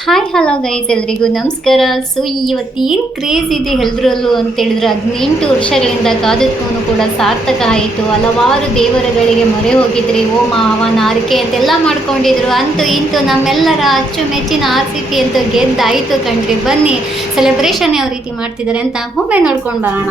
Hi hello guys, ಎಲ್ರಿಗೂ ನಮಸ್ಕಾರ. So ಇವತ್ತೇನು ಕ್ರೇಜ್ ಇದೆ ಎಲ್ಲರಲ್ಲೂ ಅಂತೇಳಿದ್ರೆ 18 ವರ್ಷಗಳಿಂದ ಕಾದತ್ಕೊಂಡು ಕೂಡ ಸಾರ್ಥಕ ಆಯಿತು. ಹಲವಾರು ದೇವರುಗಳಿಗೆ ಮೊರೆ ಹೋಗಿದ್ರಿ, ಹೋಮ ಹವನ ಆರಕೆ ಅಂತೆಲ್ಲ ಮಾಡ್ಕೊಂಡಿದ್ರು. ಅಂತೂ ಇಂತೂ ನಮ್ಮೆಲ್ಲರ ಅಚ್ಚುಮೆಚ್ಚಿನ RCB ಅಂತೂ ಗೆದ್ದಾಯಿತು ಕಣ್ರಿ. ಬನ್ನಿ ಸೆಲೆಬ್ರೇಷನ್ ಯಾವ ರೀತಿ ಮಾಡ್ತಿದ್ದಾರೆ ಅಂತ ಒಮ್ಮೆ ನೋಡ್ಕೊಂಡು ಬರೋಣ.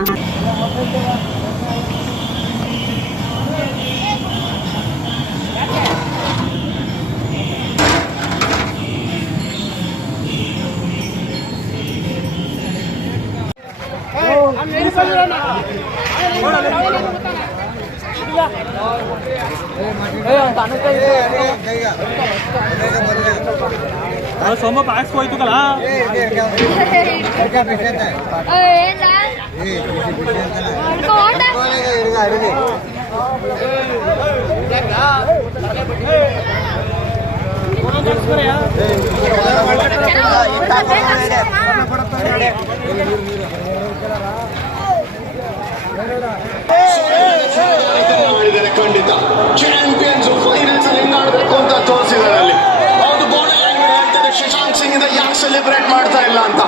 सोमा पास कोई तो कला ಮಾಡಿದರೆ ಖಂಡಿತ ಚಾಂಪಿಯನ್ಸ್ ಫೈನಲ್ಸ್ ಅಲ್ಲಿ ಆಡಬೇಕು ಅಂತ ತೋರಿಸಿದ್ದಾರೆ. ಅಲ್ಲಿ ಅವ್ರು ಬೋರ್ಡ್ ಹೇಳ್ತಾರೆ ಶಶಾಂಕ್ ಸಿಂಗ್ ಇಂದ ಯಾಕೆ ಸೆಲೆಬ್ರೇಟ್ ಮಾಡ್ತಾ ಇಲ್ಲ ಅಂತ.